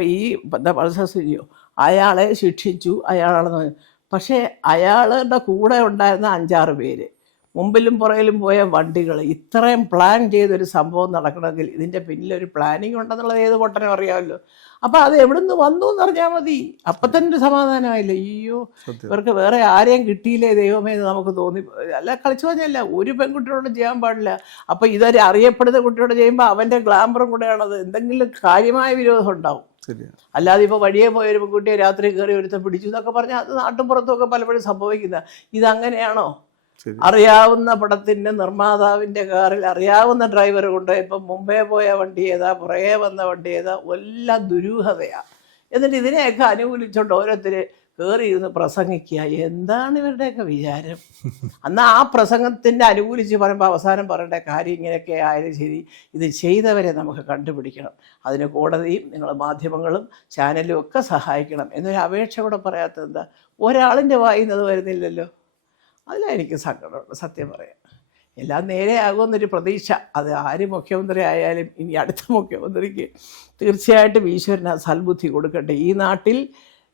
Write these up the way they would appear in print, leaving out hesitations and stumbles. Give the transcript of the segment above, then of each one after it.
അപ്പോൾ ഈ പൾസസിയോ അയാളെ ശിക്ഷിച്ചു, അയാളാണെന്ന്. പക്ഷേ അയാളുടെ കൂടെ ഉണ്ടായിരുന്ന 5-6 പേര്, മുമ്പിലും പുറകിലും പോയ വണ്ടികൾ, ഇത്രയും പ്ലാൻ ചെയ്തൊരു സംഭവം നടക്കണമെങ്കിൽ ഇതിൻ്റെ പിന്നിലൊരു പ്ലാനിങ് ഉണ്ടെന്നുള്ളത് ഏത് പൊട്ടനും അറിയാമല്ലോ. അപ്പോൾ അത് എവിടുന്ന് വന്നു എന്ന് പറഞ്ഞാൽ മതി, അപ്പം തന്നെ ഒരു സമാധാനമായില്ല. അയ്യോ ഇവർക്ക് വേറെ ആരെയും കിട്ടിയില്ലേ ദൈവമേ എന്ന് നമുക്ക് തോന്നി. അല്ല, കളിച്ചു പറഞ്ഞല്ല, ഒരു പെൺകുട്ടിയോട് ചെയ്യാൻ പാടില്ല. അപ്പോൾ ഇതൊരു അറിയപ്പെടുന്ന കുട്ടിയോട് ചെയ്യുമ്പോൾ അവൻ്റെ ഗ്ലാമറും കൂടെയാണത്. എന്തെങ്കിലും കാര്യമായ വിരോധം ഉണ്ടാവും. അല്ലാതെ ഇപ്പോൾ വഴിയെ പോയ ഒരു പെൺകുട്ടിയെ രാത്രി കയറി ഒരുത്തം പിടിച്ചു എന്നൊക്കെ പറഞ്ഞാൽ അത് നാട്ടുമ്പുറത്തുമൊക്കെ പലപ്പോഴും സംഭവിക്കുന്ന. ഇതങ്ങനെയാണോ? അറിയാവുന്ന പടത്തിൻ്റെ നിർമ്മാതാവിൻ്റെ കാറിൽ അറിയാവുന്ന ഡ്രൈവർ കൊണ്ടുപോയപ്പം മുമ്പേ പോയ വണ്ടി ഏതാ, പുറകെ വന്ന വണ്ടി ഏതാ, എല്ലാം ദുരൂഹതയാണ്. എന്നിട്ട് ഇതിനെയൊക്കെ അനുകൂലിച്ചുകൊണ്ട് ഓരോരുത്തർ കയറിയിരുന്ന് പ്രസംഗിക്കുക. എന്താണ് ഇവരുടെയൊക്കെ വിചാരം? എന്നാൽ ആ പ്രസംഗത്തിൻ്റെ അനുകൂലിച്ച് പറയുമ്പോൾ അവസാനം പറയേണ്ട കാര്യം ഇങ്ങനെയൊക്കെ ആയാലും ശരി, ഇത് ചെയ്തവരെ നമുക്ക് കണ്ടുപിടിക്കണം. അതിന് കോടതിയും നിങ്ങൾ മാധ്യമങ്ങളും ചാനലും ഒക്കെ സഹായിക്കണം എന്നൊരു അപേക്ഷ കൂടെ പറയാത്തത് എന്താ? ഒരാളിൻ്റെ വായിന്നത് വരുന്നില്ലല്ലോ. അതിലെനിക്ക് സങ്കടമുണ്ട്, സത്യം പറയാം. എല്ലാം നേരെയാകുമെന്നൊരു പ്രതീക്ഷ. അത് ആര് മുഖ്യമന്ത്രി ആയാലും ഇനി അടുത്ത മുഖ്യമന്ത്രിക്ക് തീർച്ചയായിട്ടും ഈശ്വരൻ സൽബുദ്ധി കൊടുക്കട്ടെ. ഈ നാട്ടിൽ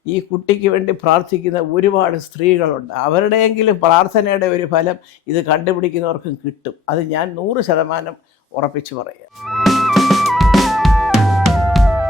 ഈ കുട്ടിക്ക് വേണ്ടി പ്രാർത്ഥിക്കുന്ന ഒരുപാട് സ്ത്രീകളുണ്ട്. അവരുടെയെങ്കിലും പ്രാർത്ഥനയുടെ ഒരു ഫലം ഇത് കണ്ടുപിടിക്കുന്നവർക്കും കിട്ടും. അത് ഞാൻ 100% ഉറപ്പിച്ച് പറയാം.